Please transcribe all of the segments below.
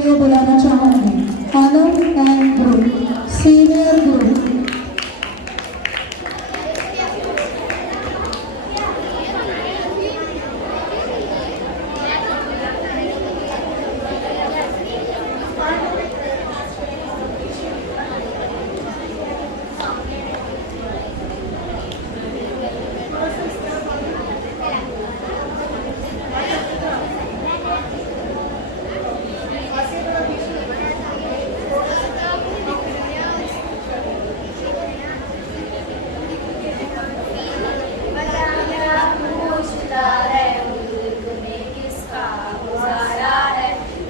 लिए बुलाना चाहूँगी आनंद एंड ग्रुप, सीनियर ग्रुप।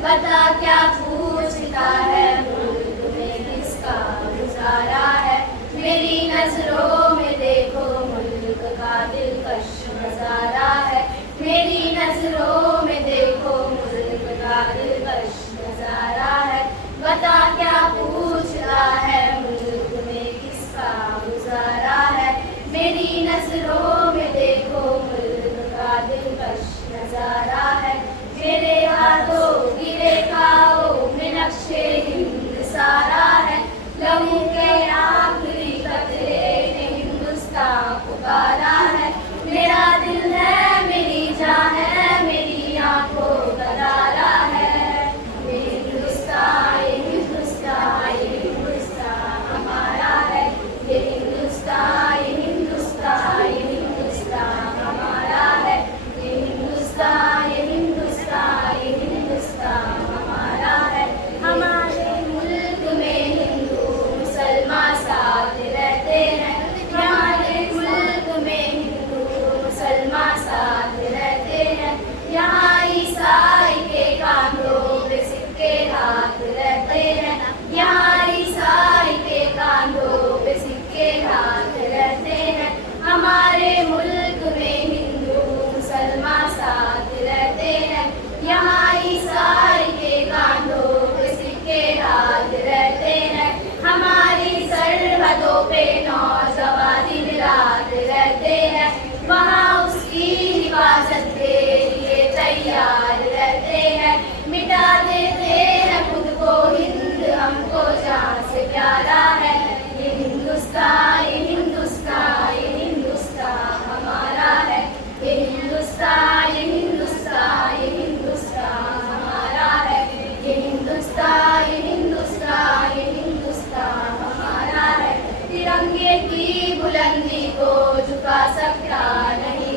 बता क्या पूछता है, मुल्क में किसका गुजारा है। मेरी नजरों में देखो मुल्क का दिलकश नजारा है। मेरी नजरों में देखो मुल्क का दिलकश नजारा है। बता क्या पूछता है, मुल्क में किसका गुजारा है। मेरी नजरों में देखो मुल्क का दिलकश नजारा है। मेरे हाथों की रेखाओं में नक्शे हिंद सारा है। लहू के आखिरी कतरे ने हिंदुस्तान पुकारा है। मेरा दिल है, मेरी जान है, मेरी आंखों का तारा है। ये हिंदुस्तान, ये हिंदुस्तान, ये हिंदुस्तान हमारा है। ये हिंदुस्तान, ये हिंदुस्तान, ये हिंदुस्तान हमारा है। ये हिंदुस्तान, ये हिंदुस्तान, ये हिंदुस्तान हमारा है। हमारे मुल्क में हिंदू मुसलमान साथ रहते हैं। हमारे मुल्क में हिंदू मुसलमान साथ रहते हैं। यहाँ ईसाई के कांधों पे सिक्के हाथ रहते हैं। यहाँ ईसाई के कांधों पे सिक्के हाथ रहते हैं। हमारे मुल्क में हिंदू मुसलमान साथ रहते हैं। यहाँ ईसाई के कांधों पे सिक्के हाथ रहते हैं। हमारी सरहदों पे नौजवान दिन रात रहते हैं। वहाँ उसकी हिफाजत के लिए तैयार रहते हैं। मिटा देते हैं खुद को हिंद, हमको जान से प्यारा है। ये हिंदुस्तान, ये हिंदुस्तान, ये हिंदुस्तान हमारा है। ये हिंदुस्तान, ये हिंदुस्तान, ये हिंदुस्तान हमारा है। ये हिंदुस्तान, ये हिंदुस्तान, ये हिंदुस्तान हमारा है। तिरंगे की बुलंदी को झुका सकता नहीं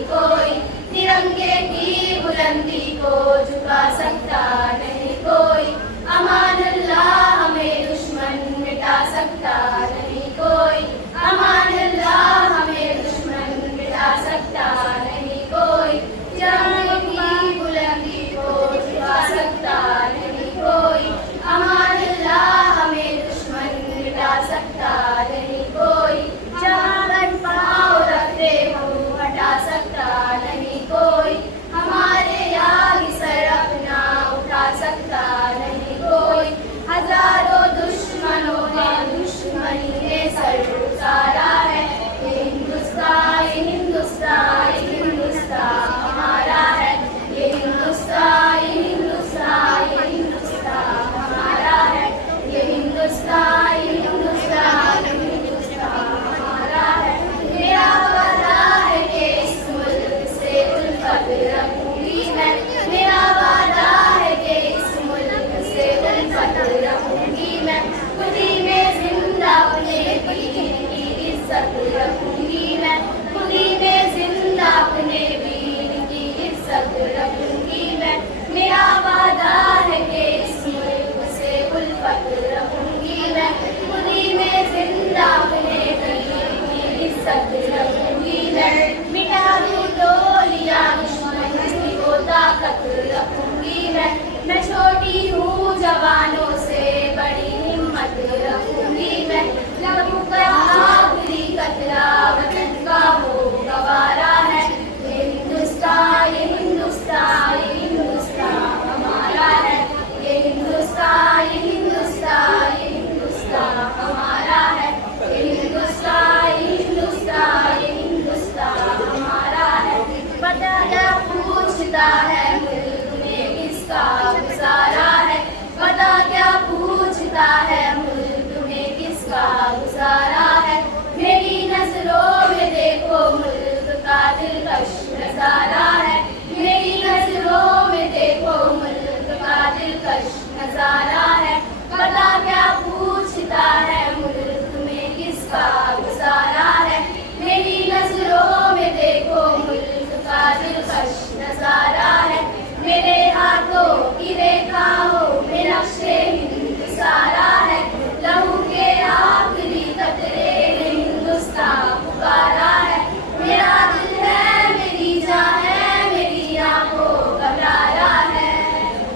पूछता है मुल्क में किसका गुजारा है। मेरी नजरों में देखो मुल्क का दिलकश नजारा है। मेरी नजरों में देखो मुल्क का दिलकश नजारा है। पता क्या पूछता है मुल्क में किसका गुजारा है। मेरी नजरों में देखो मुल्क का दिलकश नजारा है। मेरे हाथों की रेखाओं में नक्शे हिंद सारा है। लहू के आखिरी कतरे में हिंदुस्तान पुकारा है। मेरा दिल है मेरी जान है मेरी आंखों का तारा है।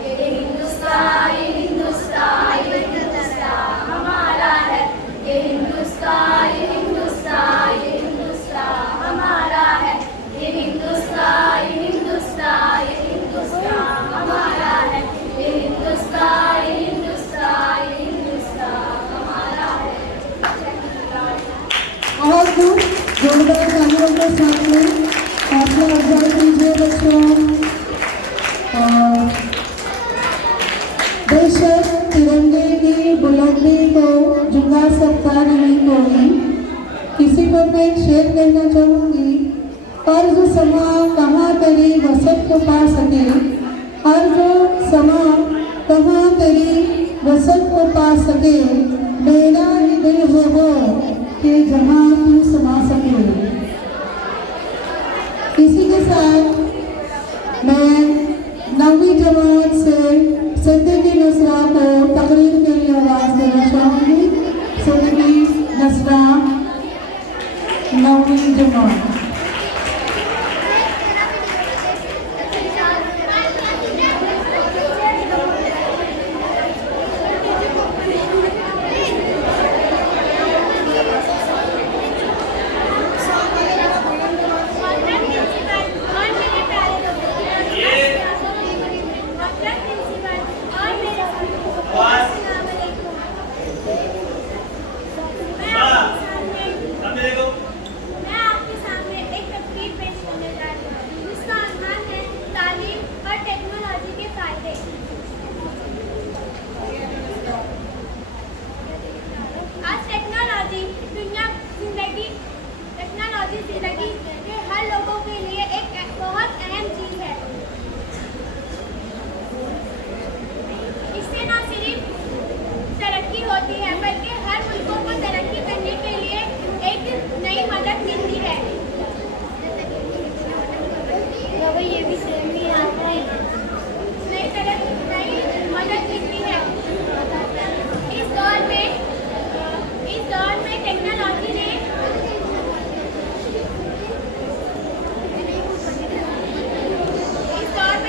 ये हिंदुस्तान ये हिंदुस्तान ये हिंदुस्तान हमारा है। ये हिंदुस्तान ये हिंदुस्तान ये हिंदुस्तान हमारा है। ये हिंदुस्तान ये हिंदुस्तान ये हिंदुस्तान हमारा है। ये हिंदुस्तान ये हिंदुस्तान ये हिंदुस्तान हमारा है। और खूब जोरदार तालियों के साथ में हौसला अफजाई कीजिए बच्चों। और बेशक तिरंगे की बुलंदी को झुका सकता नहीं कोई। किसी को मैं एक शेर कहना चाहूँगी। अर्ज समा कहाँ तेरी वसत को पा सके। अर्ज समा कहाँ तेरी वसत को पा सके। मेरा ही दिल है वो कि जहाँ तू समा सके। इसी के साथ मैं 9वीं जमात से सिद्दीकी नसरा को तकरीर के लिए आवाज़ देना चाहूँगी। सिद्दीकी नसरा 9वीं जमात। जिंदगी के हर लोगों के लिए एक बहुत अहम चीज है। इससे न सिर्फ तरक्की होती है बल्कि हर मुल्कों को तरक्की करने के लिए एक नई मदद मिलती है। ये भी नई मदद मिलती है। इस दौर में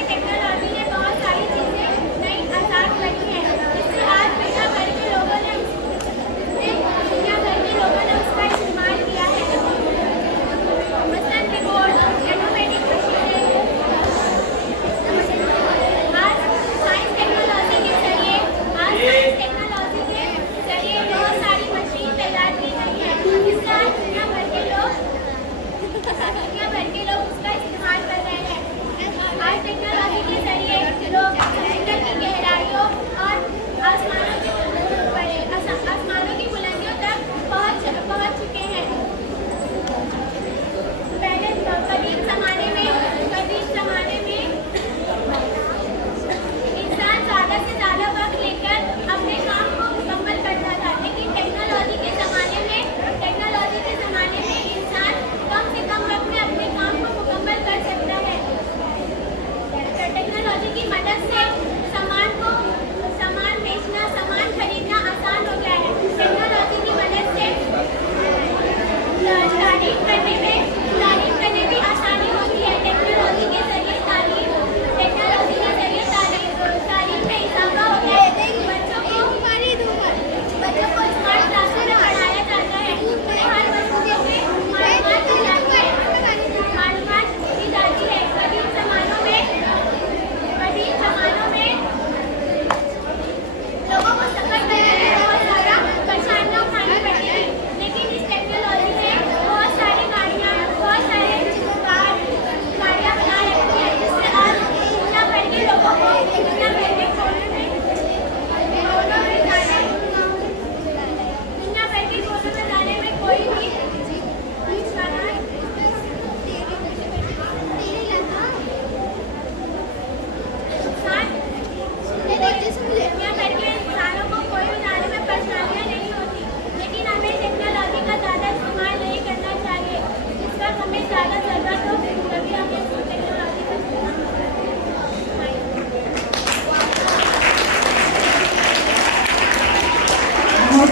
टेक्नोलॉजी ने बहुत सारी चीजें नई आसान बनी है, जिससे आज दुनिया भर के लोगों ने उसका इस्तेमाल किया है। मसलन रिपोर्ट, ऑटोमेटिक मशीनें। आज साइंस टेक्नोलॉजी के जरिए बहुत सारी मशीन तैयार की गई है, जिससे आज दुनिया भर के लोग उसका इस्तेमाल कर रहे हैं। आज टेक्नोलॉजी के जरिए लोग समुद्र की गहराइयों और आसमानों की बुलंदियों तक पहुंच चुके हैं। पहले कदीम जमाने में इंसान ज़्यादा से ज़्यादा वक्त लेकर अपने काम को मुकम्मल करता था, लेकिन टेक्नोलॉजी के ज़माने में इंसान कम से कम वक्त में अपने काम को मुकम्मल कर सकता है। टेक्नोलॉजी की मदद से सामान बेचना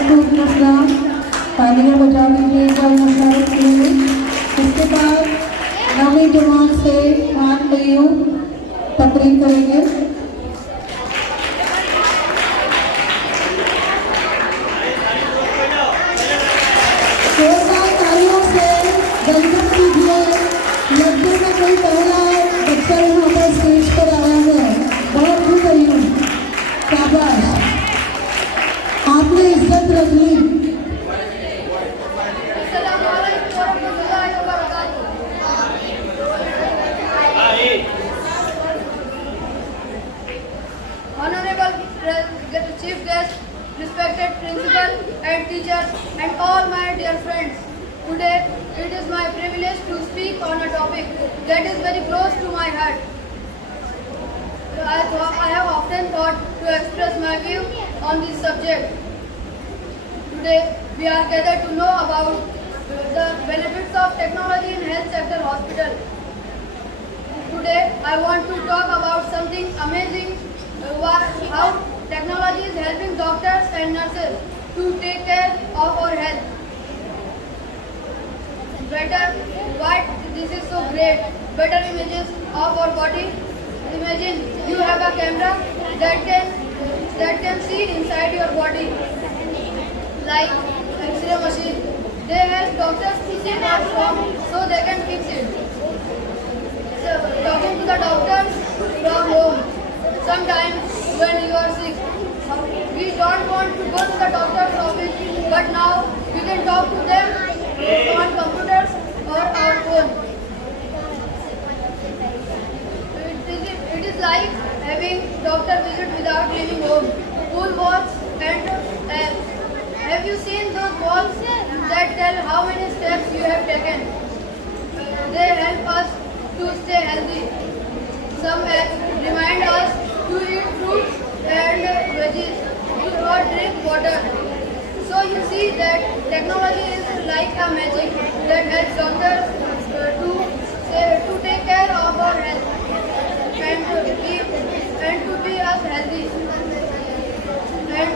खूब नसना, तालियां बजा दीजिएगा मुशारफ के लिए। इसके बाद नवी जमात से खान भाइयों तकरीर करेंगे। जोरदार तालियों से वेलकम कीजिए। लगभग में कोई पहला बच्चा यहाँ पर स्टेज पर आया है। बहुत खुश रही हूँ, शाबाश, आपने इज्जत रख ली। Honorable Chief Guest, respected principal and teachers, and all my dear friends. Today, it is my privilege to speak on a topic that is very close to my heart. I have often thought to express my view on this subject. Today, we are gathered to know about the benefits of technology in health sector hospital. Today, I want to talk about something amazing, how technology is helping doctors and nurses to take care of our health. Better, why this is so great? Better images of our body. Imagine you have a camera that can see inside your body, like X-ray machine. They help doctors to see what's wrong so they can fix it. So, talking to the doctors from home. Sometimes when you are sick, we don't want to go to the doctor's office, but now we can talk to them on computers or our phone. It is like having doctor visit without leaving home. Pool walls and have you seen those walls that tell how many steps you have taken? They help us to stay healthy. Some apps remind us to eat fruits and veggies or drink water. So you see that technology is like a magic that helps doctors to take care of our health and to be us healthy. And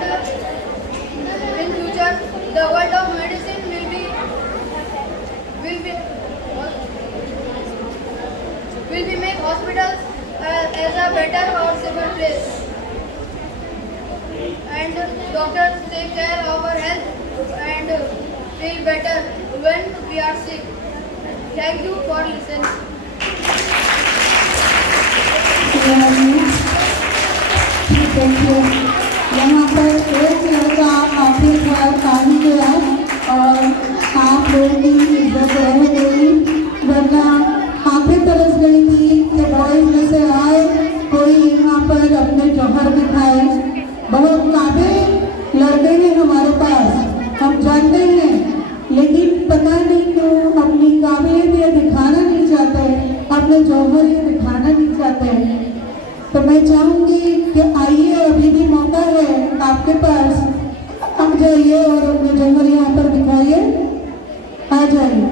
in future, the world of medicine will be make hospitals as a better or safer place, and doctors take care of our health and feel better when we are sick. Thank you for listening. Thank you. यहाँ पर एक लड़का आखिरकार आ ही गया और आप लोगों की इज्जत रह गई, वरना आंखें तरस गई थी कि बॉयज में से आए कोई यहाँ पर अपने जौहर दिखाए। बहुत काबिल लड़के हैं हमारे पास, हम जानते हैं, लेकिन पता नहीं क्यों अपनी काबिलियत ये दिखाना नहीं चाहते, अपने जौहर ये दिखाना नहीं चाहते। तो मैं चाहूँगी कि आइए, अभी भी मौका है आपके पास, अब जाइए और अपने जौहर यहाँ पर दिखाइए। आ जाइए,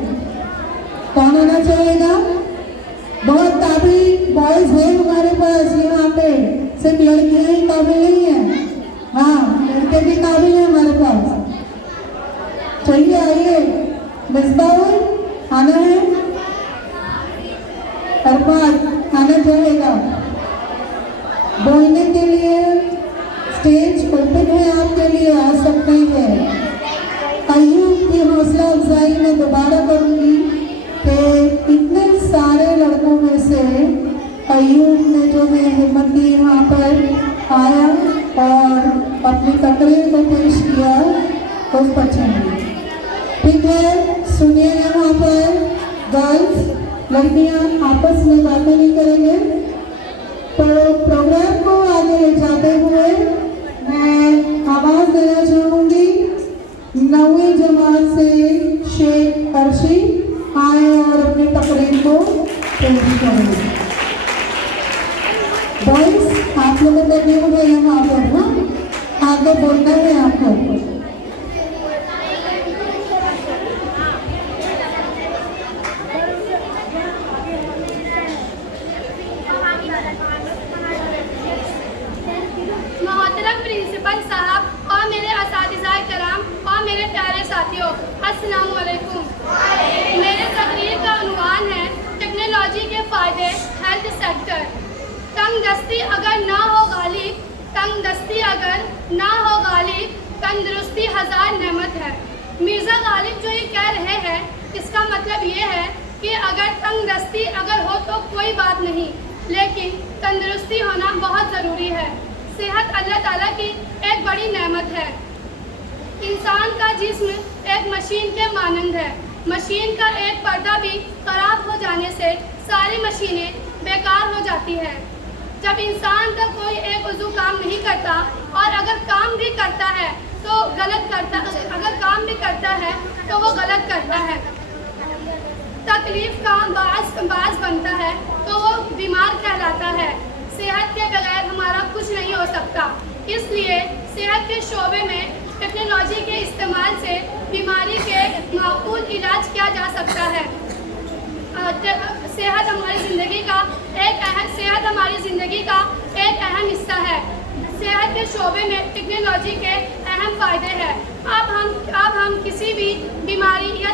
कौन आना चाहेगा? बहुत काबिल बॉयज हैं हमारे पास यहाँ पे, सिर्फ लड़कियाँ ही काबिल नहीं हैं, हाँ लड़के भी काबिल हैं हमारे पास। चलिए आइए, मिसबाउल आना है, अरबाज आना चाहेगा? बोलने के लिए स्टेज ओपन है आपके लिए, आ सकते हैं। अय्यूब की हौसला अफजाई में दोबारा करूँगी कि इतने सारे लड़कों में से अय्यूब ने जो है हिम्मत की यहाँ पर आया और अपनी तकरीर को पेश किया, उस पर चलिए। ठीक है, सुनिए, यहाँ पर गर्ल्स लड़कियाँ आपस में बातें नहीं करेंगे। तो प्रोग्राम को आगे ले जाते हुए मैं आवाज़ देना चाहूँगी नवी जमात से शेख अर्शी आए और अपनी तकरीर को पेश करें। बॉयज आप लोगों को भी मुझे यहाँ पर ना आगे बोलना है आपको। मोहतरम प्रिंसिपल साहब और मेरे असातिज़ा कराम, साथियों, अस्सलाम वालेकुम। मेरे तकरीर का उन्वान है टेक्नोलॉजी के फ़ायदे हेल्थ सेक्टर। तंगदस्ती अगर ना हो गालिब, तंगदस्ती अगर ना हो गालिब, तंदुरुस्ती हज़ार नेमत है। मिर्ज़ा गालिब जो ये कह रहे हैं, इसका मतलब ये है कि अगर तंगदस्ती अगर हो तो कोई बात नहीं, लेकिन तंदुरुस्ती होना बहुत ज़रूरी है। सेहत अल्लाह ताला की एक बड़ी नेमत है। इंसान का जिस्म एक मशीन के मानंद है। मशीन का एक पर्दा भी खराब हो जाने से सारी मशीनें बेकार हो जाती है। जब इंसान का कोई एक उज़ू काम नहीं करता और अगर काम भी करता है तो गलत करता, अगर काम भी करता है तो वो गलत करता है, तकलीफ का बाज़ बनता है तो वो बीमार कहलाता है। सेहत के बगैर हमारा कुछ नहीं हो सकता। इसलिए सेहत के शोबे में टेक्नोलॉजी के इस्तेमाल से बीमारी के माकूल इलाज किया जा सकता है। सेहत हमारी ज़िंदगी का एक अहम हिस्सा है। सेहत के शोबे में टेक्नोलॉजी के अहम फ़ायदे हैं। अब हम किसी भी बीमारी या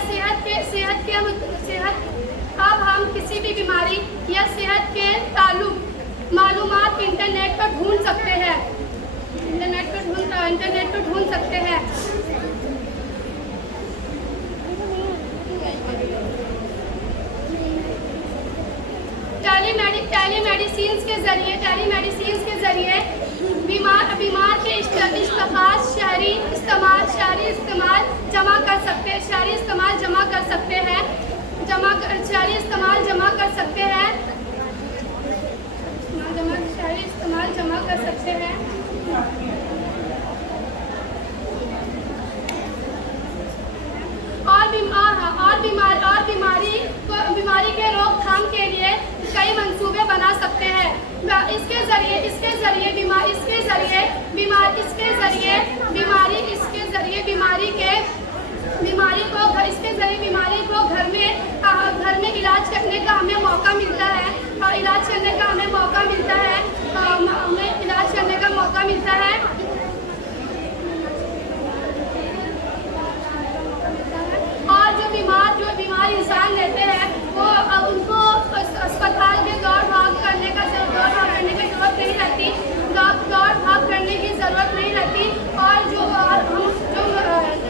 किसी भी बीमारी या सेहत के ताल्लुक मालूमात इंटरनेट पर ढूंढ सकते हैं। टेलीमेडिसिन के ज़रिए बीमार के इश्तखास शहरी इस्तेमाल जमा कर सकते हैं। शहरी इस्तेमाल जमा कर सकते हैं। और बीमारी के रोकथाम के लिए कई मंसूबे बना सकते हैं। इसके ज़रिए बीमारी को घर में इलाज करने का हमें मौका मिलता है। और जो बीमार इंसान रहते हैं वो उनको अस्पताल के दौड़ भाग करने की ज़रूरत नहीं रहती। और जो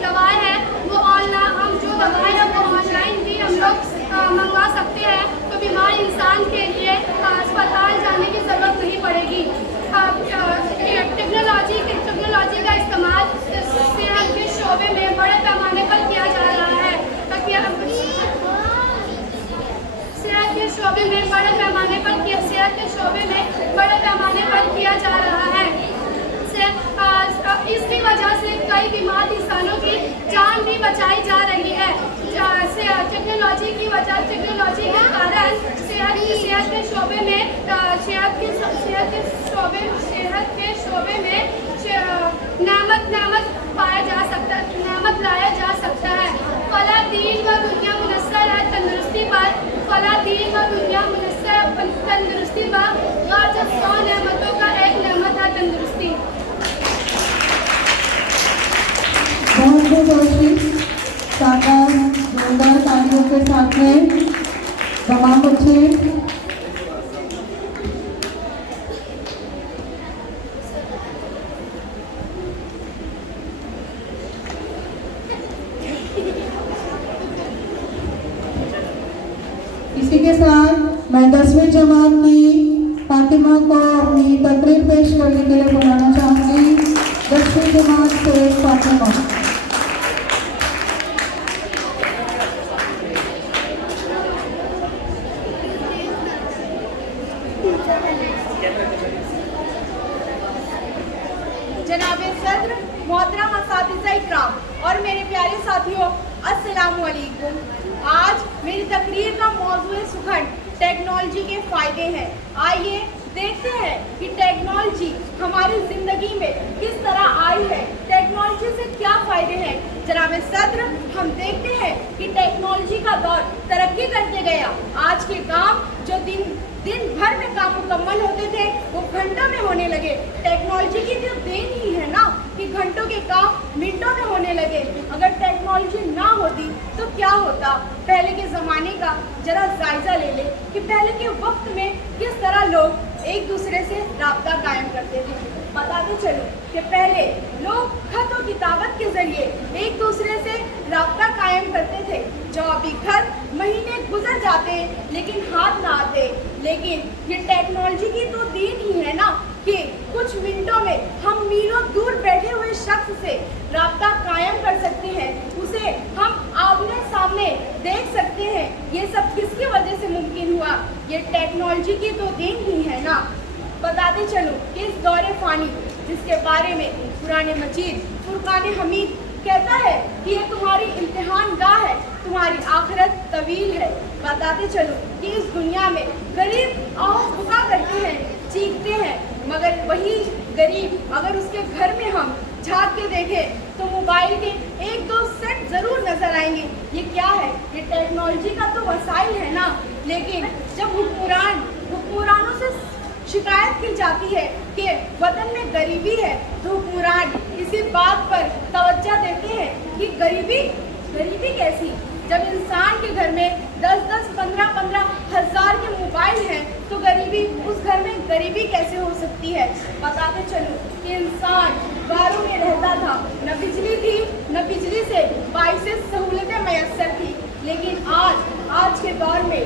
दवाएं हैं वो ऑनलाइन भी हम लोग मंगवा सकते हैं। तो बीमार इंसान के लिए अस्पताल जाने की ज़रूरत नहीं पड़ेगी। टेक्नोलॉजी का इस्तेमाल सेहत के शोबे में बड़े पैमाने पर किया जा रहा है। सेहत के शोबे में बड़े पैमाने पर किया जा रहा है। इसकी वजह से कई बीमार इंसानों की जान भी बचाई जा रही है। टेक्नोलॉजी के कारण सेहत के शोबे में नेमत लाया जा सकता है। फला दीन व दुनिया मुनस्सर है तंदुरुस्ती पर। गाजब 100 नेमतों का एक नेमत है तंदुरुस्ती। बहुत रोशनी शानदार जोरदार तालियों के साथ में तमाम बच्चे इसी के साथ मैं 10वीं जमात की फातिमा को अपनी तकरीर पेश करने के लिए बुलाना चाहूँगी। 10वीं जमात से फातिमा। जनाबे सद्र, मोहतरम असातिज़ा इकराम और मेरे प्यारे साथियों, अस्सलाम वालेकुम। आज मेरी तकरीर का मौजूद सुखन टेक्नोलॉजी के फ़ायदे हैं। आइए देखते हैं कि टेक्नोलॉजी हमारी ज़िंदगी में किस तरह आई है, टेक्नोलॉजी से क्या फ़ायदे हैं। जनाब सद्र, हम देखते हैं कि टेक्नोलॉजी का दौर तरक्की करते गया। आज के काम जो दिन भर में काम मुकम्मल होते थे वो घंटों में होने लगे। टेक्नोलॉजी की जो देन ही है ना, कि घंटों के काम मिनटों में होने लगे। अगर टेक्नोलॉजी ना होती तो क्या होता? पहले के ज़माने का जरा जायज़ा ले ले कि पहले के वक्त में किस तरह लोग एक दूसरे से राब्ता कायम करते थे। बताते चलो कि पहले लोग खत और किताबत के ज़रिए एक दूसरे से राब्ता कायम करते थे। जवाबी खत महीने गुजर जाते लेकिन हाथ ना आते। लेकिन ये टेक्नोलॉजी की तो देन ही है ना कि कुछ मिनटों में हम मीलों दूर बैठे हुए शख्स से राब्ता कायम कर सकते हैं, उसे हम आमने सामने देख सकते हैं। ये सब किसकी वजह से मुमकिन हुआ? ये टेक्नोलॉजी की तो देन ही है ना। बताते चलो कि इस दौरे फ़ानी जिसके बारे में कुरान मजीद फुरकान हमीद कहता है कि ये तुम्हारी इम्तिहान गाह है, तुम्हारी आखिरत तवील है। बताते चलो कि इस दुनिया में गरीब आवाज़ पुका करते हैं, चीखते हैं, मगर वही गरीब अगर उसके घर में हम झाँक के देखें तो मोबाइल के 1-2 सेट ज़रूर नज़र आएंगे। ये क्या है? ये टेक्नोलॉजी का तो वसाइल है ना। लेकिन जब हुक्मरानों से शिकायत की जाती है कि वतन में गरीबी है तो हुक्मरान इसी बात पर तवज्जो देते हैं कि गरीबी कैसी? जब इंसान के घर में 10-10, 15-15 हज़ार के मोबाइल हैं तो उस घर में गरीबी कैसे हो सकती है? बताते चलो कि इंसान घरों में रहता था, न बिजली थी, न बिजली से बाइसे सहूलतें मैसर थी। लेकिन आज के दौर में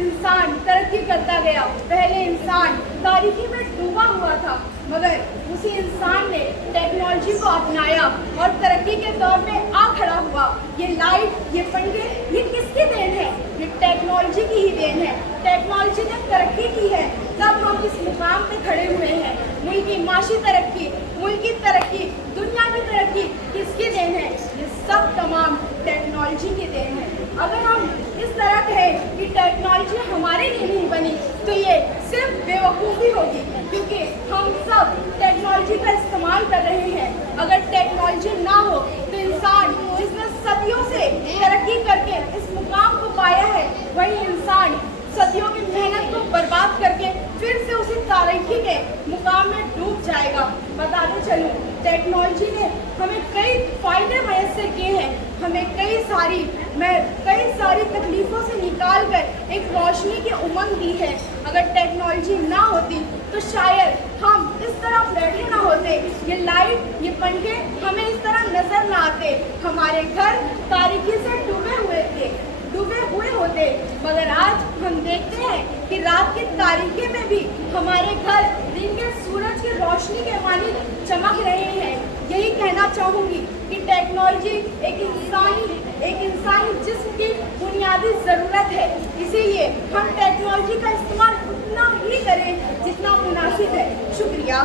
इंसान तरक्की करता गया। पहले इंसान तारीकी में डूबा हुआ था, मगर उसी इंसान ने टेक्नोलॉजी को अपनाया और तरक्की के दौर में आ खड़ा हुआ। ये लाइट, ये पंखे, ये किसकी देन है? ये टेक्नोलॉजी की ही देन है। टेक्नोलॉजी ने तरक्की की है तब हम इस मुकाम पे खड़े हुए हैं। मुल्क की माशी तरक्की, मुल्क की तरक्की, दुनिया की तरक्की किसकी देन है? ये सब तमाम टेक्नोलॉजी की देन है। अगर हम इस तरह कहें कि टेक्नोलॉजी हमारे लिए नहीं बनी तो ये सिर्फ बेवकूफ़ी होगी, क्योंकि हम सब टेक्नोलॉजी का इस्तेमाल कर रहे हैं। अगर टेक्नोलॉजी ना हो तो इंसान जिसने सदियों से तरक्की करके इस मुकाम को पाया है, वही इंसान सदियों की मेहनत को बर्बाद करके फिर से उसी तारीखी के मुकाम में डूब जाएगा। बताते चलूँ टेक्नोलॉजी ने हमें कई फ़ायदे मैसर किए हैं, हमें कई सारी तकलीफ़ों से निकाल कर एक रोशनी की उमंग दी है। अगर टेक्नोलॉजी ना होती तो शायद हम इस तरह बैठे ना होते, ये लाइट, ये पंखे हमें इस तरह नज़र ना आते, हमारे घर तारीकी से डूबे हुए होते। मगर आज हम देखते हैं कि रात की तारीकी में भी हमारे घर दिन के सूरज की रोशनी के मानी चमक रहे हैं। यही कहना चाहूँगी कि टेक्नोलॉजी एक इंसानी जिस्म की बुनियादी ज़रूरत है, इसीलिए हम टेक्नोलॉजी का इस्तेमाल उतना ही करें जितना मुनासिब है। शुक्रिया।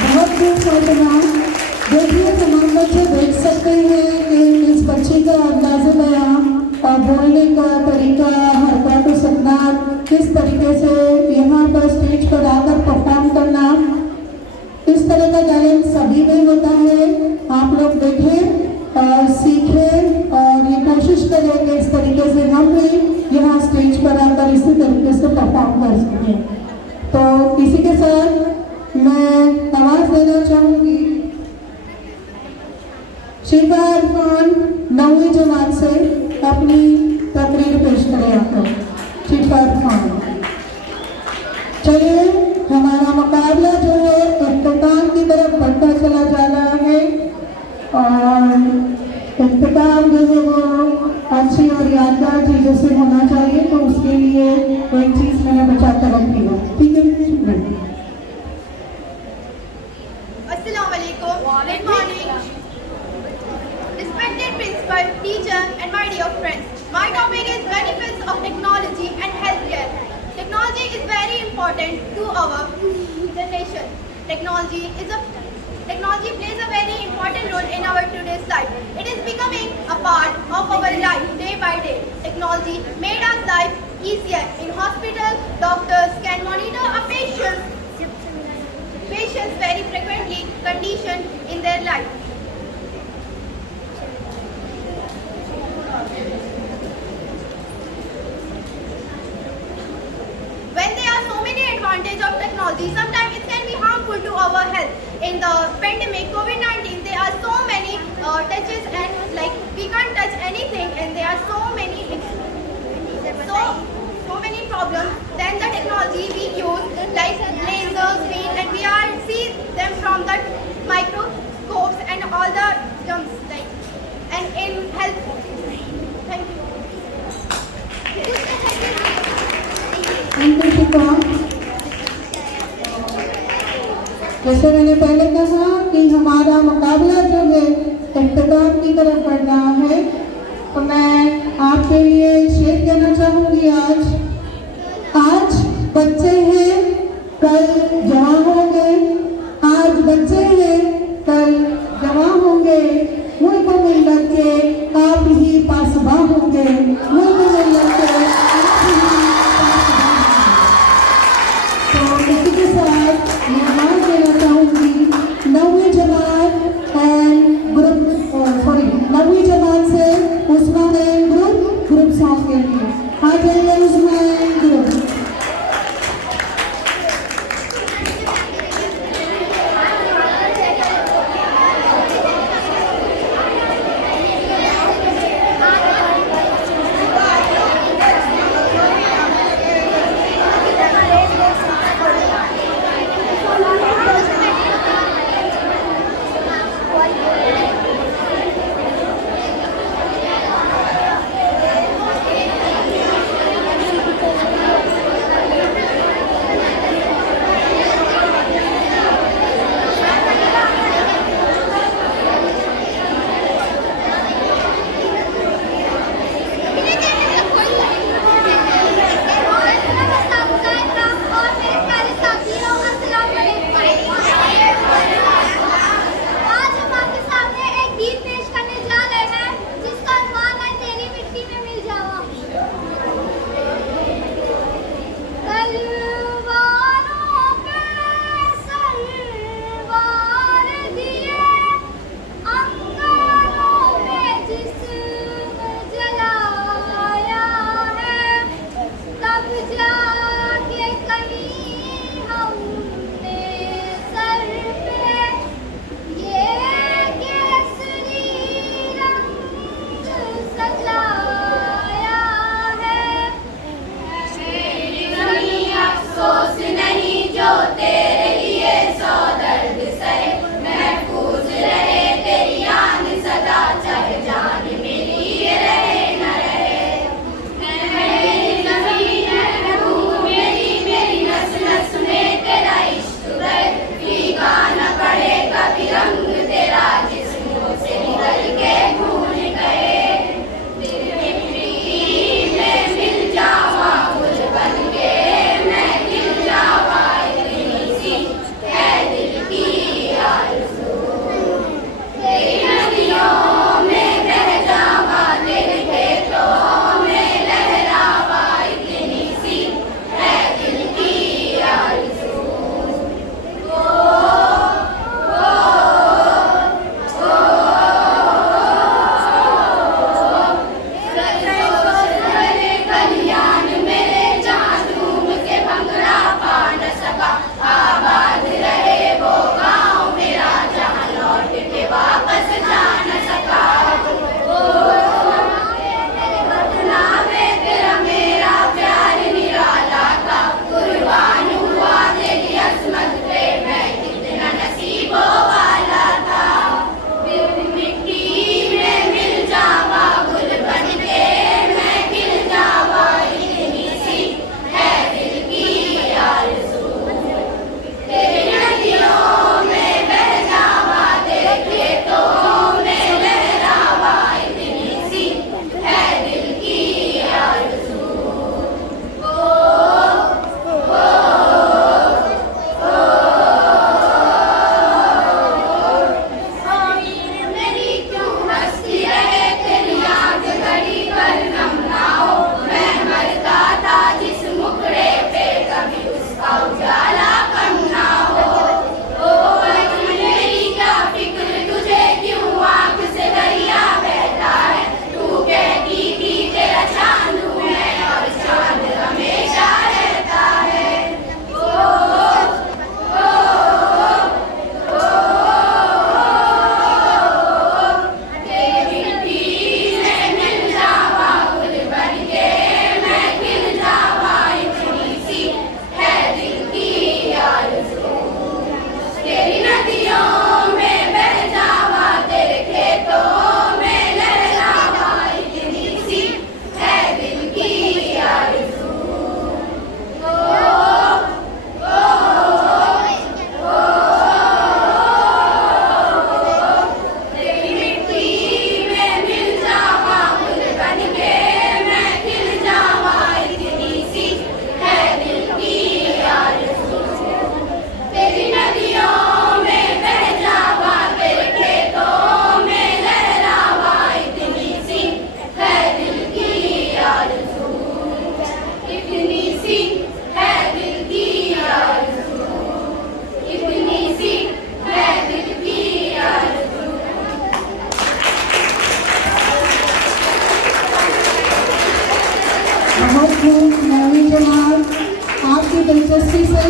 बहुत देखिए तमाम बच्चे देख सकते हैं कि इस बच्चे का अंदाज़ बयां और बोलने का तरीका, हरकत और सकनात किस तरीके से यहाँ पर स्टेज पर आकर परफॉर्म करना, इस तरह का टैलेंट सभी में होता है। आप लोग देखें और सीखें और ये कोशिश करें कि इस तरीके से हम भी यहाँ स्टेज पर आकर इसी तरीके से परफॉर्म कर सकें। तो इसी के साथ मैं आवाज़ देना चाहूँगी शिफा इरफान 9वीं जमात से अपनी तकरीर पेश करें। आपको शिफा इरफान। चलिए हमारा मुकाबला जो है इख्तिताम की तरफ बढ़ता चला जा रहा है और इख्तिताम जो है वो अच्छी और यादगार चीज़ों से होना चाहिए, तो उसके लिए एक चीज़ मैंने बचा कर रखी है। ठीक है, अस्सलाम वालेकुम, good morning, respected principal, teacher and my dear friends. My topic is benefits of technology and healthcare. Technology is very important to our generation. Technology plays a very important role in our today's life. It is becoming a part of our life day by day. Technology made our life easier. In hospital, doctors can monitor a patient's very frequently condition in their life. When there are so many advantages of technology, sometimes it can be harmful to our health. In the pandemic COVID-19, there are so many touches and like we can't touch anything, and there are so many problems. Then the technology we use like lasers, screen, and we are see them from the microscopes and all the germs like and in health. Thank you. अंकुशिका, जैसे मैंने पहले कहा कि हमारा मुकाबला जो है इख्तिताम की तरफ बढ़ रहा है, तो मैं आपके लिए शेर कहना चाहूँगी। आज बच्चे हैं, कल जवान होंगे। आज बच्चे हैं, कल जवान होंगे। मुल्क मिलत के आप ही पासबां होंगे। मुल्क मिलत के आप ही तो इसी के साथ मैं आवाज़ देना चाहूँगी नौवीं जमात से उस्मान एंड ग्रुप सॉन्ग के लिए। आ जाइए उस्मान एंड ग्रुप।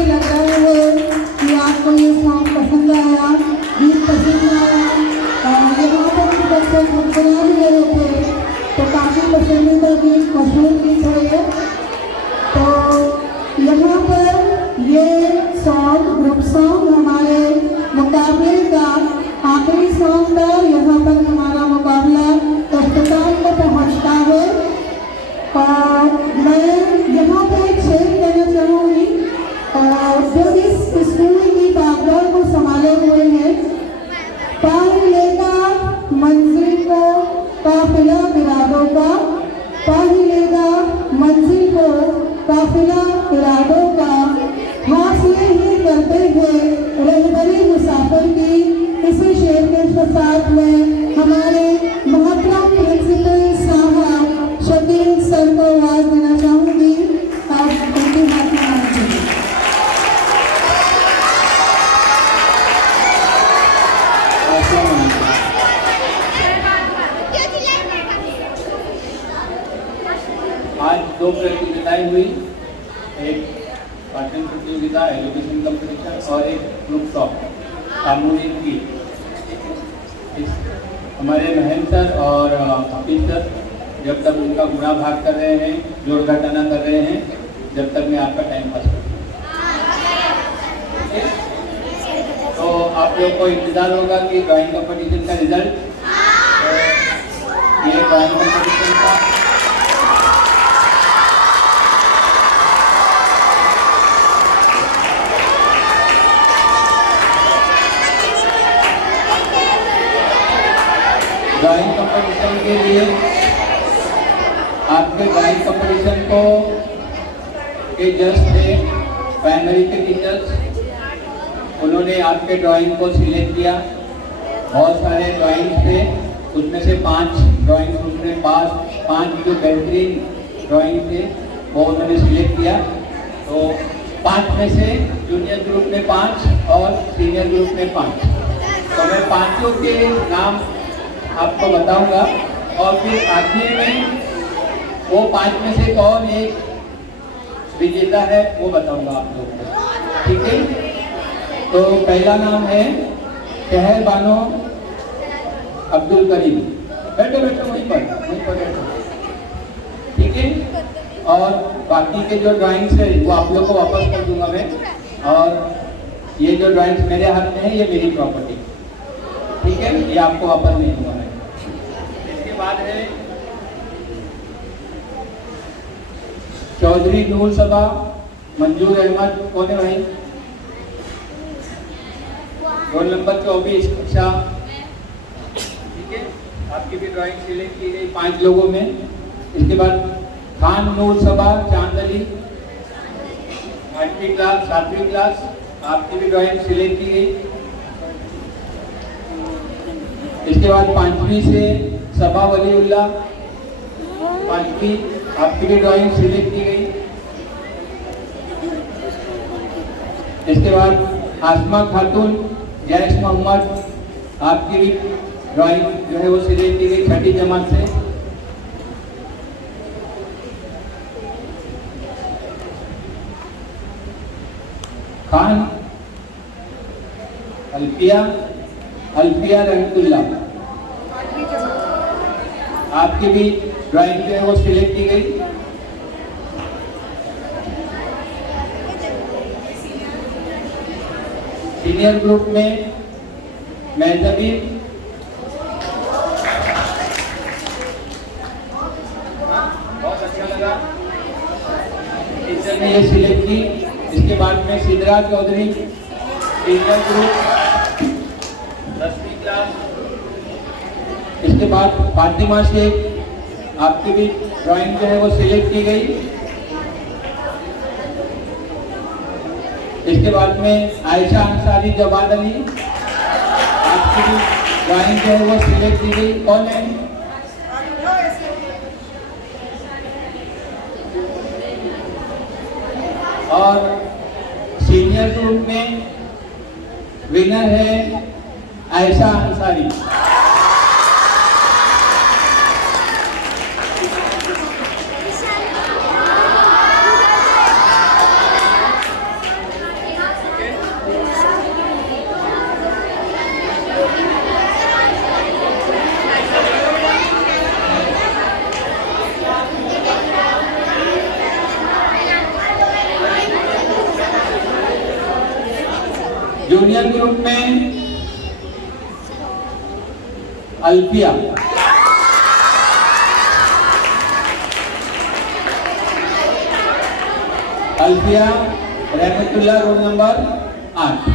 लग रहा है कि आपको ये सॉन्ग पसंद आया, गीत पसंद आया। और यहाँ पर भी बच्चे गुनगुना भी रहे थे, तो काफ़ी पसंदीदा गीत, मशहूर गीत है ये। तो यहाँ पर ये सॉन्ग ग्रुप सॉन्ग हमारे मुकाबले का आखिरी सॉन्ग था। यहाँ पर हमारा मुकाबला अख्ताम को पहुँचता है। और मैं यहाँ पर एक शेर कहना चाहूँगी, जो इस स्कूल की बागडोर को संभाले हुए हैं। पार लेगा मंजिल को काफिला इरादों का, पार लेगा मंजिल को काफिला इरादों का, हासिल ही करते हैं रहबरी मुसाफिर की। इसी शेर के साथ में हमारे मोहतरम प्रिंसिपल साहब शकील सर को आवाज़ देना चाहूँगी। आप उनकी हाथ में आना चाहिए। आज दो प्रतियोगिताएं हुई, एक पाठन प्रतियोगिता, एजुकेशन कंपटीशन और एक ग्रुप सॉन्ग हारमोनियम की। हमारे महेंद्र सर और हफीज सर जब तक उनका गुणा भाग कर रहे हैं, जोड़ घटाना कर रहे हैं, जब तक मैं आपका टाइम पास करूँ। तो आप लोग को इंतजार होगा कि ड्राइंग कंपटीशन का रिजल्ट। ये ड्राइंग कंपटीशन का ड्राइंग कंपटीशन के लिए आपके ड्राइंग कंपटीशन को के जज थे प्राइमरी के टीचर्स। उन्होंने आपके ड्राइंग को सिलेक्ट किया। बहुत सारे ड्राइंग्स थे, उसमें से 5 ड्राइंग्स उन्होंने 5 जो बेहतरीन ड्राइंग थे वो उन्होंने सिलेक्ट किया। तो 5 में से जूनियर ग्रुप में 5 और सीनियर ग्रुप में 5। तो मैं 5 के नाम आपको बताऊंगा और फिर आखिर में वो 5 में से कौन एक विजेता है वो बताऊंगा आप लोगों को, ठीक है। तो पहला नाम है शहर बानो अब्दुल करीम। बैठो बैठो वहीं पर बैठो, ठीक है। और बाकी के जो ड्राइंग्स है वो आप लोग को वापस कर दूंगा मैं। और ये जो ड्राइंग्स मेरे हाथ में है ये मेरी प्रॉपर्टी, ठीक है, ये आपको वापस नहीं दूंगा मैं। इसके बाद है चौधरी नूर सबा मंजूर अहमद। कौन है भाई? Roll number 24। अच्छा, ठीक है, आपकी भी ड्राइंग सिलेक्ट की गई 5 लोगों में। इसके बाद खान नूर सबा चांदली 8वीं क्लास 7वीं क्लास, आपकी भी ड्राइंग सिलेक्ट की गई। इसके बाद 5वीं से सबा वलीउल्लाह 5वीं, आपकी भी ड्राइंग सिलेक्ट की गई। इसके बाद आसमा खातून जैश मोहम्मद, आपकी भी ड्राइंग जो है वो सिलेक्ट की गई 6ठी जमात से। खान अल्फिया रहमतुल्लाह, आपकी भी ड्राइंग जो है वो सिलेक्ट की गई। सीनियर ग्रुप में महजबीन, बहुत अच्छा लगा, टीचर ने ये सिलेक्ट की। इसके बाद में सिद्रा चौधरी सीनियर ग्रुप 10वीं क्लास। इसके बाद फातिमा शेख, आपकी भी ड्राइंग जो है वो सिलेक्ट की गई। इसके बाद में आयशा अंसारी जवाद अली, आपकी भी ड्राइंग जो है वो सिलेक्ट की गई। कौन है? और सीनियर ग्रुप में विनर है आयशा अंसारी। जूनियर ग्रुप में अल्फिया, अल्फिया रहमतुल्लाह, रोल नंबर 8।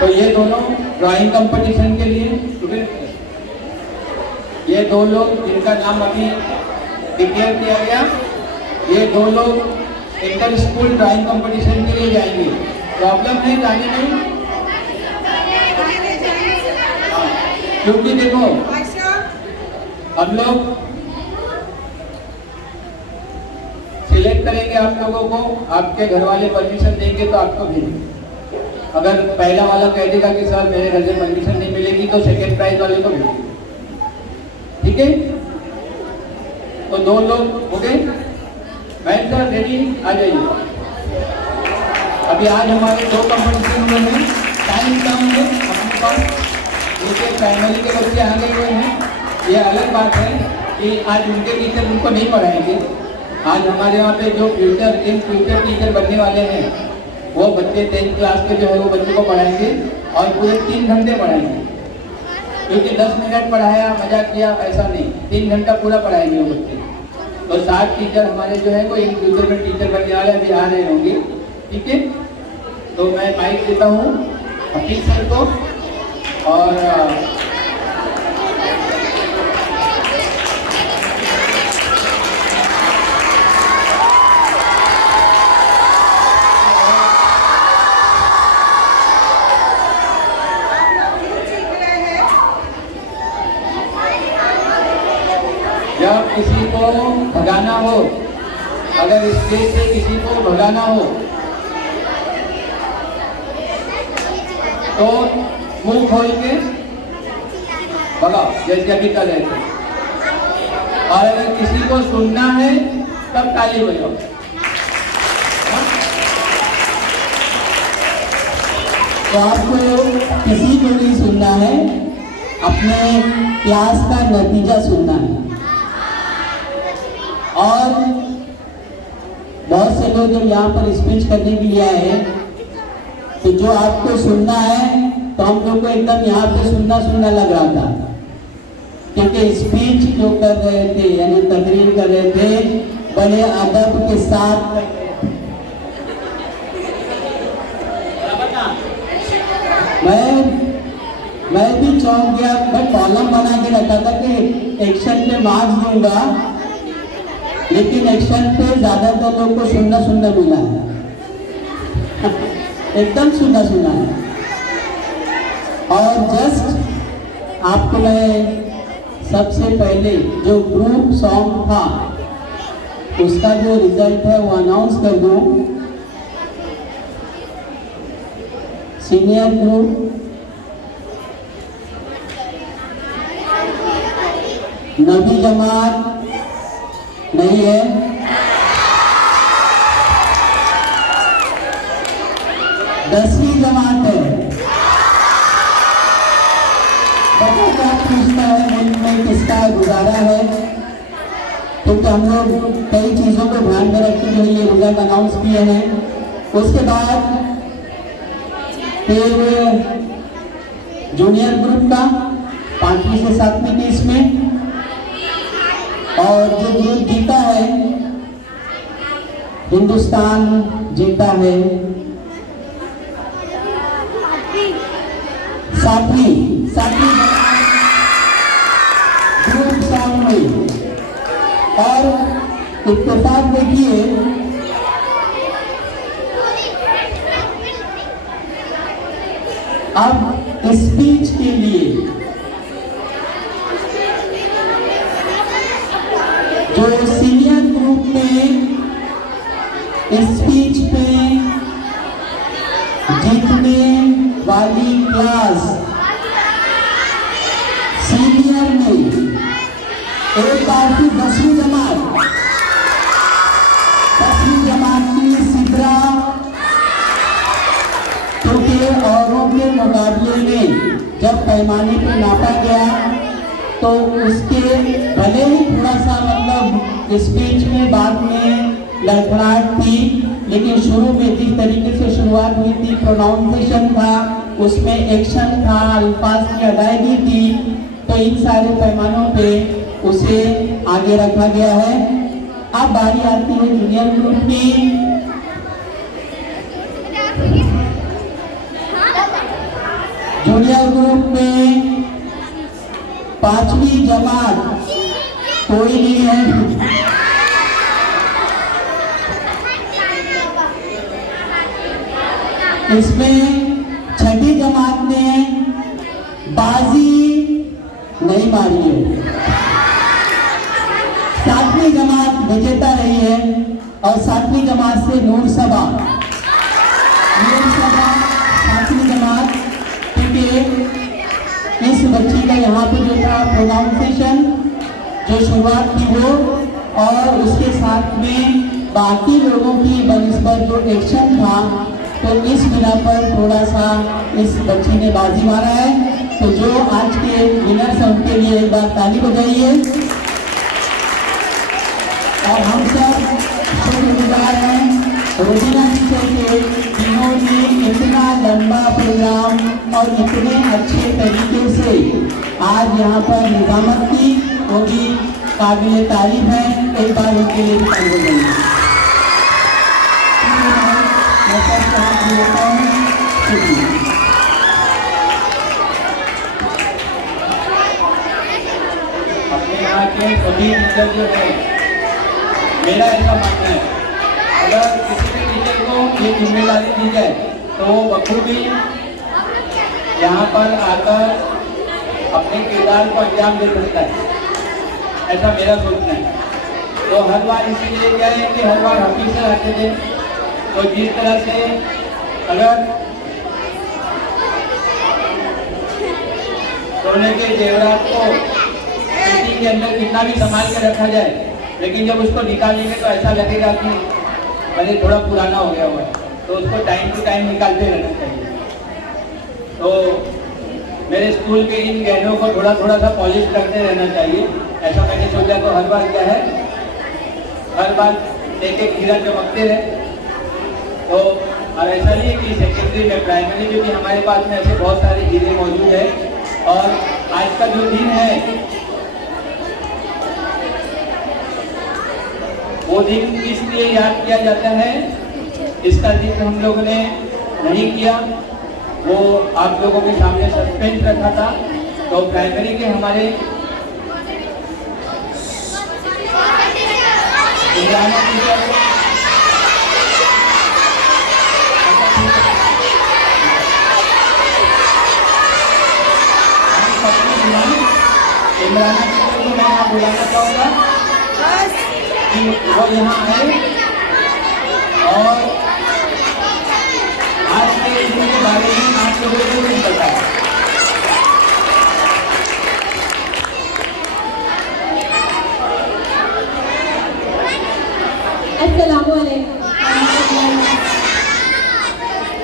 तो ये दोनों ड्राइंग कंपटीशन के लिए, ये दो लोग जिनका नाम अभी डिक्लेयर किया गया, ये दो लोग इंटर स्कूल ड्राइंग कंपटीशन के लिए जाएंगे। प्रॉब्लम नहीं जाने में, क्योंकि देखो हम लोग सिलेक्ट करेंगे आप लोगों को, आपके घर वाले परमिशन देंगे तो आपको भेजेंगे। अगर पहला वाला कह देगा कि सर मेरे घर से परमिशन नहीं मिलेगी तो सेकेंड प्राइज वाले को भेजेंगे, ठीक है? तो दो लोग हो गए। मैम सर रेडी, आ जाइए। अभी आज हमारे 2 कंपटीशन हुए हैं, टाइम कम है अपने पास, उनके फैमिली के बच्चे आ गए हुए हैं। ये अलग बात है कि आज उनके टीचर उनको नहीं पढ़ाएंगे। आज हमारे यहाँ पे जो फ्यूचर टीचर बनने वाले हैं वो बच्चे 10th क्लास के जो है वो बच्चों को पढ़ाएंगे और पूरे 3 घंटे पढ़ाएंगे, क्योंकि 10 मिनट पढ़ाया मजाक किया ऐसा नहीं, 3 घंटा पूरा पढ़ाएंगे वो बच्चे। तो 7 टीचर हमारे जो है वो इन फ्यूचर में टीचर बनने वाले अभी आ रहे होंगे, ठीक है? तो मैं माइक देता हूँ हफीज सर को। और जब किसी को भगाना हो, अगर स्टेज से किसी को भगाना हो तो मुंह खोल के भगाओ, जैसे अभी कर रहे थे। और अगर किसी को सुनना है तब ताली बजाओ। तो आपको किसी को नहीं सुनना है, अपने क्लास का नतीजा सुनना है। और बहुत से लोग जब यहाँ पर स्पीच करने के लिए आए हैं, तो जो आपको सुनना है तो हम लोग को एकदम यहाँ पे सुनना लग रहा था, क्योंकि स्पीच जो कर रहे थे यानी तकरीर कर रहे थे बड़े अदब के साथ। मैं भी चौंक गया। मैं कॉलम बना के रखा था कि एक्शन पे मार्क्स दूंगा, लेकिन एक्शन पे ज्यादातर लोग को सुनना मिला है एकदम सुनना है। और जस्ट आपको मैं सबसे पहले जो ग्रुप सॉन्ग था उसका जो रिजल्ट है वो अनाउंस कर दूं। सीनियर ग्रुप नबी जमात नहीं है, 10वीं जमात है। बच्चा क्या पूछता है मुल्क में किसका गुजारा है, क्योंकि हम लोग कई चीज़ों को ध्यान में रखते हुए ये रिजल्ट अनाउंस किए हैं। उसके बाद फिर जूनियर ग्रुप का 5वीं से 7वीं की इसमें, और जो ग्रुप जीता है हिंदुस्तान जीता है 7वीं ग्रुप सॉन्ग में। और इत्तेफाक देखिए, अब स्पीच के लिए जो सीनियर ग्रुप में स्पीच पे जीतने वाली क्लास सीनियर में एक बार की 10वीं जमात की सिद्रा, क्योंकि औरों के मुकाबले में जब पैमाने पर नापा गया तो उसके भले ही थोड़ा सा मतलब स्पीच में बाद में लड़खड़ाहट थी, लेकिन शुरू में जिस तरीके से शुरुआत हुई थी, प्रोनाउंसिएशन था, उसमें एक्शन था, अल्फाज की अदायगी थी, तो इन सारे पैमानों पे उसे आगे रखा गया है। अब बारी आती है जूनियर ग्रुप की। जूनियर ग्रुप में 5वीं जमात कोई नहीं है। इसमें 6ठी जमात ने बाजी नहीं मारी है। 7वीं जमात विजेता रही है और 7वीं जमात से नूर सबा 7वीं जमात, क्योंकि इस बच्ची का यहाँ पे जो था प्रोनाउंसिएशन जो शुरुआत थी वो, और उसके साथ में बाकी लोगों की बनिस्बत जो एक्शन था, तो इस बिना पर थोड़ा सा इस बच्ची ने बाजी मारा है। तो जो आज के विनर्स हैं उनके लिए एक बार ताली बजाइए। और हम सब शुक्रगुजार हैं रोजीना टीचर के, जिन्होंने इतना लंबा प्रोग्राम और इतने अच्छे तरीके से आज यहाँ पर निजामत की, वो भी काबिल तारीफ है। एक बार उनके लिए भी ताली बजाइए। अपने यहाँ के सभी टीचर जो है, मेरा ऐसा मानना है, अगर किसी भी टीचर को ये जिम्मेदारी दी जाए तो वो बखूबी यहाँ पर आकर अपने किरदार को अंजाम दे सकता है, ऐसा मेरा सोचना है। तो हर बार इसीलिए क्या है कि हर बार ऑफिसर आते थे, तो जिस तरह से अगर सोने के जेवरात को पेटी के अंदर कितना भी संभाल के रखा जाए, लेकिन जब उसको निकालेंगे तो ऐसा लगेगा कि अरे थोड़ा पुराना हो गया हुआ है, तो उसको टाइम टू टाइम निकालते रहना चाहिए। तो मेरे स्कूल के इन गहनों को थोड़ा थोड़ा सा पॉलिश करते रहना चाहिए, ऐसा मैंने सोचा। तो हर बार क्या है, हर बार एक एक हीरा चमकते रहे। तो और ऐसा नहीं है कि सेकेंडरी में, प्राइमरी में भी हमारे पास में ऐसे बहुत सारे हीरे मौजूद है। और आज का जो दिन है, वो दिन इसलिए याद किया जाता है, इसका जिक्र हम लोगों ने नहीं किया, वो आप लोगों के सामने सस्पेंस रखा था। तो प्राइमरी के हमारे इमराना टीचर को मैं यहाँ बुलाना चाहूँगा कि वो यहाँ आए और आज के दिन के बारे में आप लोगों को कुछ बताएं। Assalamualaikum.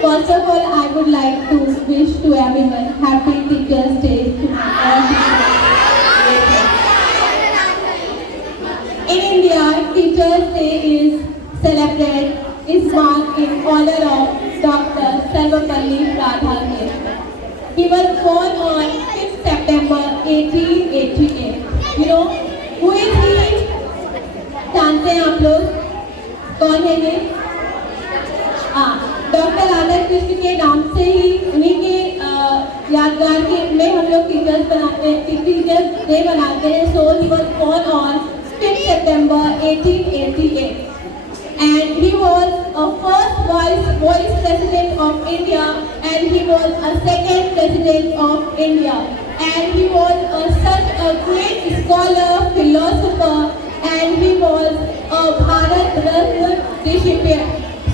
First of all, I would like to wish to everyone Happy Teachers Day to all teachers. In India, Teachers Day is marked in honor of Dr. Sarvapalli Radhakrishnan. He was born on 5th September 1888. You know who is he? जानते हैं आप लोग कौन है ये? Doctor Radhakrishna के नाम से ही, उन्हीं के यादगार के में हम लोग टीचर्स बनाते हैं, टीचर्स डे बनाते हैं। So he was born on 5th September 1888 and he was a first vice president of India and he was a second president of India and he was such a great scholar, philosopher and he was a Bharat Ratna recipient.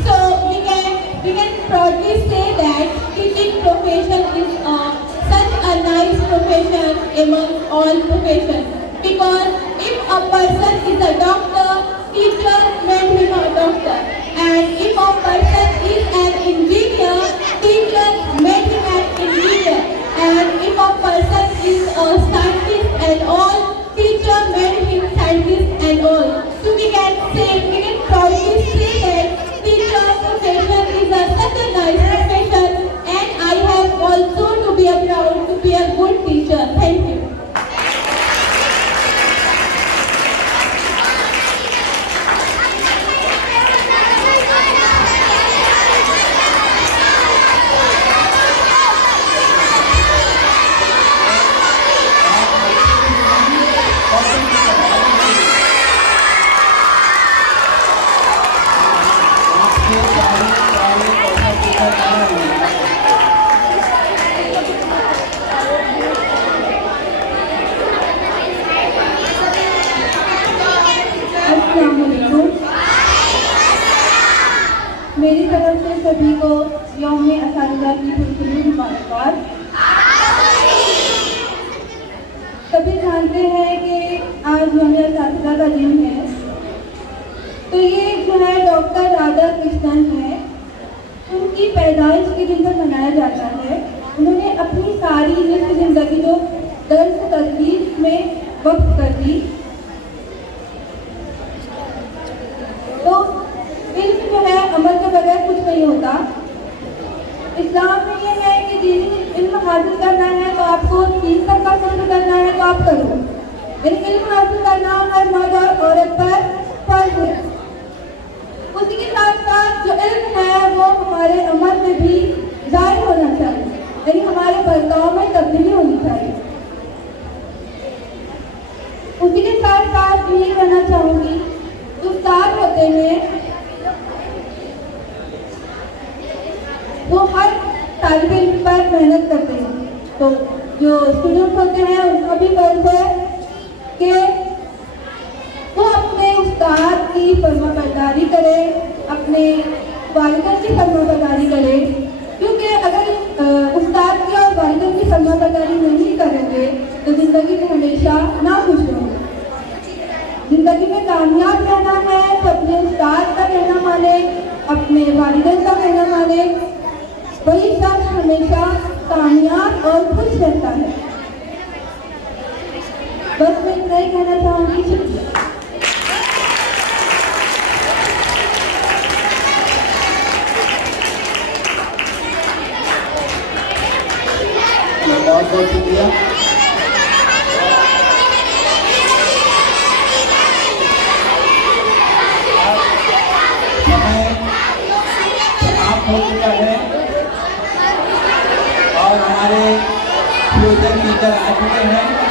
So we can proudly say that teaching profession is such a nice profession among all professions, because if a person is a doctor, teacher made him a doctor, and if a person is an engineer, teacher made him an engineer, and if a person is a scientist and all, teacher made him scientist and all. So say we can proudly say that teacher profession is such a nice profession, and I have also to be proud to be a good teacher. Thank you. मेरी तरफ से सभी को यौम-ए असातिज़ा की खुशखबरी मुबारकबाद। सभी जानते हैं कि आज यौम-ए असातिज़ा का दिन है, तो ये जो है डॉक्टर राधा कृष्णन है, उनकी पैदाइश के दिन पर मनाया जाता है। उन्होंने अपनी सारी निजी जिंदगी जो दर्द तकलीफ में वक्त कर दी, तो इल्म जो है अमल के बगैर कुछ नहीं होता। इस्लाम में ये है कि दीनी इल्म हासिल करना है तो आपको 3 तक का सब्र करना है तो आप करो, यानी इल्म हासिल करना हर मर्द और औरत पर फर्ज है। उसी के साथ साथ जो इल्म है वो हमारे अमल में भी जाहिर होना चाहिए, यानी हमारे बर्ताव में तब्दीली होनी चाहिए। उसी के साथ साथ यही कहना चाहूँगी, जो उस्ताद होते हैं वो हर तालिब इल्म पर मेहनत करते हैं, तो जो स्टूडेंट्स होते हैं उनका भी फर्ज है कि वो अपने उस्ताद की फर्माबरदारी करें, अपने वालिदैन की फर्माबरदारी करें, क्योंकि अगर उस्ताद की और वालिदैन की फर्माबरदारी नहीं करेंगे तो ज़िंदगी में हमेशा नाखुश रहेंगे। ज़िंदगी में कामयाब रहना है तो अपने उस्ताद का कहना माने, अपने वालिदैन का कहना माने, वही शख्स हमेशा कामयाब और खुश रहता है। बस मैं इतना ही कहना चाहूँगी। शुक्रिया। बहुत बहुत शुक्रिया। समय समाप्त हो चुका है और हमारे फ्यूचर टीचर आ चुके हैं।